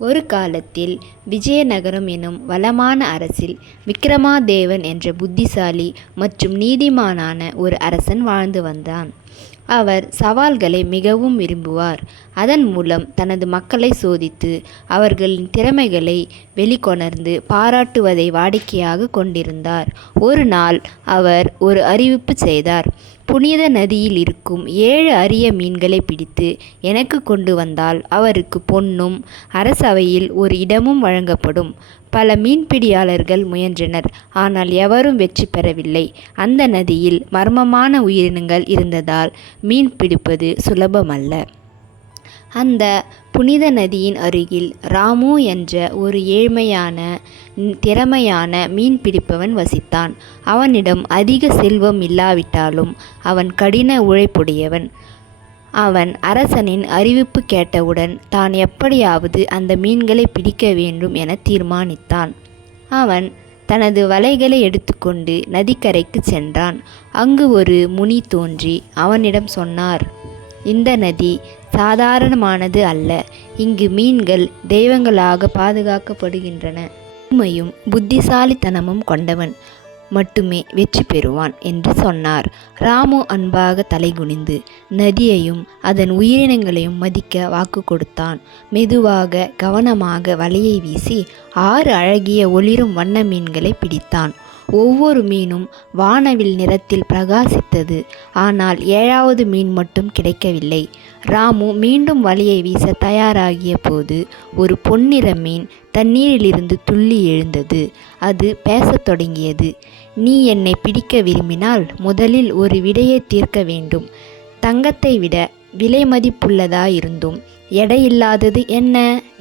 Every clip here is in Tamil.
ஒரு காலத்தில் விஜயநகரம் எனும் வளமான அரசில் விக்கிரமாதேவன் என்ற புத்திசாலி மற்றும் நீதிமானான ஒரு அரசன் வாழ்ந்து வந்தான். அவர் சவால்களை மிகவும் விரும்புவார். அதன் மூலம் தனது மக்களை சோதித்து அவர்களின் திறமைகளை வெளிக்கொணர்ந்து பாராட்டுவதை வாடிக்கையாக கொண்டிருந்தார். ஒரு நாள் அவர் ஒரு அறிவிப்பு செய்தார். புனித நதியில் இருக்கும் 7 அரிய மீன்களை பிடித்து எனக்கு கொண்டு வந்தால் அவருக்கு பொன்னும் அரசவையில் ஒரு இடமும் வழங்கப்படும். பல மீன்பிடியாளர்கள் முயன்றனர், ஆனால் எவரும் வெற்றி பெறவில்லை. அந்த நதியில் மர்மமான உயிரினங்கள் இருந்ததால் மீன் பிடிப்பது சுலபமல்ல. அந்த புனித நதியின் அருகில் ராமு என்ற ஒரு ஏழ்மையான திறமையான மீன் பிடிப்பவன் வசித்தான். அவனிடம் அதிக செல்வம் இல்லாவிட்டாலும் அவன் கடின உழைப்புடையவன். அவன் அரசனின் அறிவிப்பு கேட்டவுடன் தான் எப்படியாவது அந்த மீன்களை பிடிக்க வேண்டும் என தீர்மானித்தான். அவன் தனது வலைகளை எடுத்துக்கொண்டு நதிக்கரைக்கு சென்றான். அங்கு ஒரு முனி தோன்றி அவனிடம் சொன்னார், இந்த நதி சாதாரணமானது அல்ல. இங்கு மீன்கள் தெய்வங்களாக பாதுகாக்கப்படுகின்றன. உண்மையும் புத்திசாலித்தனமும் கொண்டவன் மட்டுமே வெற்றி பெறுவான் என்று சொன்னார். ராமு அன்பாக தலைகுனிந்து நதியையும் அதன் உயிரினங்களையும் மதிக்க வாக்கு கொடுத்தான். மெதுவாக கவனமாக வலையை வீசி 6 அழகிய ஒளிரும் வண்ண மீன்களை பிடித்தான். ஒவ்வொரு மீனும் வானவில் நிறத்தில் பிரகாசித்தது. ஆனால் 7வது மீன் மட்டும் கிடைக்கவில்லை. ராமு மீண்டும் வலையை வீச தயாராகிய போது ஒரு பொன்னிற மீன் தண்ணீரிலிருந்து துள்ளி எழுந்தது. அது பேசத் தொடங்கியது. நீ என்னை பிடிக்க விரும்பினால் முதலில் ஒரு விடையை தீர்க்க வேண்டும். தங்கத்தை விட விலை மதிப்புள்ளதாயிருந்தும் எடையில்லாதது என்ன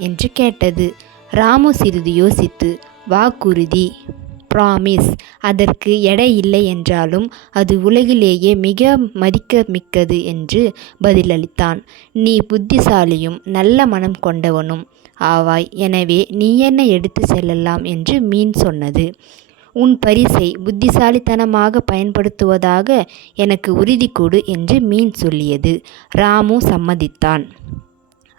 என்று கேட்டது. ராமு சிறிது யோசித்து, வாக்குறுதி, ப்ராமிஸ், அதற்கு எடை இல்லை என்றாலும் அது உலகிலேயே மிக மதிக்கமிக்கது என்று பதிலளித்தான். நீ புத்திசாலியும் நல்ல மனம் கொண்டவனும் ஆவாய். எனவே நீ என்னை எடுத்து செல்லலாம் என்று மீன் சொன்னது. உன் பரிசை புத்திசாலித்தனமாக பயன்படுத்துவதாக எனக்கு உறுதி கொடு என்று மீன் சொல்லியது. ராமு சம்மதித்தான்.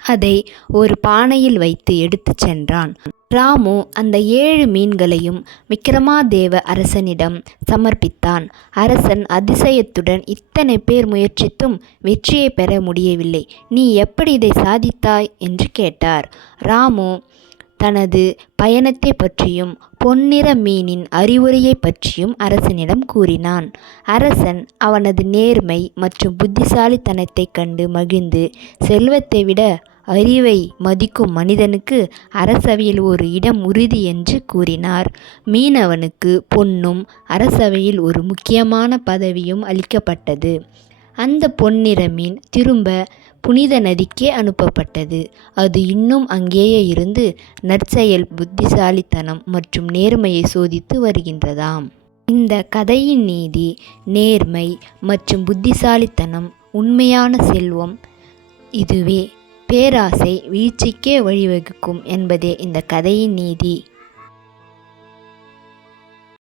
அதை ஒரு பானையில் வைத்து எடுத்துச் சென்றான். ராமு அந்த 7 மீன்களையும் விக்கிரமாதேவ அரசனிடம் சமர்ப்பித்தான். அரசன் அதிசயத்துடன், இத்தனை பேர் முயற்சித்தும் வெற்றியை பெற முடியவில்லை. நீ எப்படி இதை சாதித்தாய் என்று கேட்டார். ராமு தனது பயணத்தை பற்றியும் பொன்னிற மீனின் அறிவுரையை பற்றியும் அரசனிடம் கூறினான். அரசன் அவனது நேர்மை மற்றும் புத்திசாலித்தனத்தை கண்டு மகிழ்ந்து, செல்வத்தை விட அறிவை மதிக்கும் மனிதனுக்கு அரசவையில் ஒரு இடம் உறுதி என்று கூறினார். மீனவனுக்கு பொன்னும் அரசவையில் ஒரு முக்கியமான பதவியும் அளிக்கப்பட்டது. அந்த பொன்னிற மீன் திரும்ப புனித நதிக்கே அனுப்பப்பட்டது. அது இன்னும் அங்கேயே இருந்து நற்செயல், புத்திசாலித்தனம் மற்றும் நேர்மையை சோதித்து வருகின்றதாம். இந்த கதையின் நீதி நேர்மை மற்றும் புத்திசாலித்தனம், உண்மையான செல்வம் இதுவே. பேராசை வீழ்ச்சிக்கே வழிவகுக்கும் என்பதே இந்த கதையின் நீதி.